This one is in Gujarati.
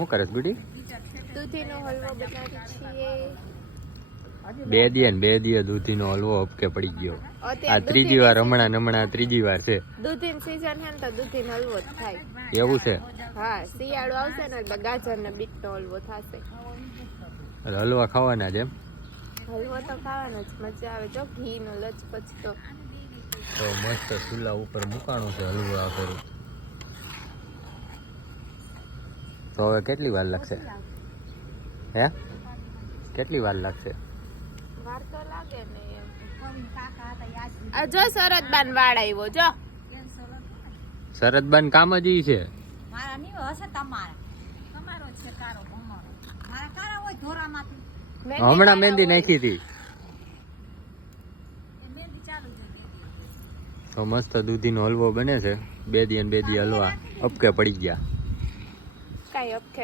શું કરે છે બેટી? દૂધીનો હલવો બનાવી છીએ. બે દિયે દૂધીનો હલવો અપકે પડી ગયો. આ ત્રીજી વાર હમણાં ત્રીજી વાર છે. દૂધીની સીઝન છે ને તો દૂધીનો હલવો જ થાય. એવું છે? હા, શિયાળો આવશે ને એટલે ગાજર ને બીટનો હલવો થશે. હલવા ખાવાના છે એમ? હલવો તો ખાવાનો જ મજા આવે. જો ઘીનો લચપચ તો મસ્ત ચૂલા ઉપર મૂકાણું છે હલવો આ કરું. તો હવે કેટલી વાર લાગશે? હે કેટલી વાર લાગશે? વાર તો લાગે ને એમ. આ જો શરદબાન વાળ આવ્યો જો. શરદબાન કામ જ ઈ છે. મારા ની હશે તમારો છે કારો અમારો. મારા કારા હોય ધોરામાંથી. હમણાં મહેંદી નાખી હતી. મહેંદી ચાલુ છે. તો મસ્ત દૂધીનો હલવો બને છે. બે દી હલવા અપકે પડી ગયા. કઈ અપકે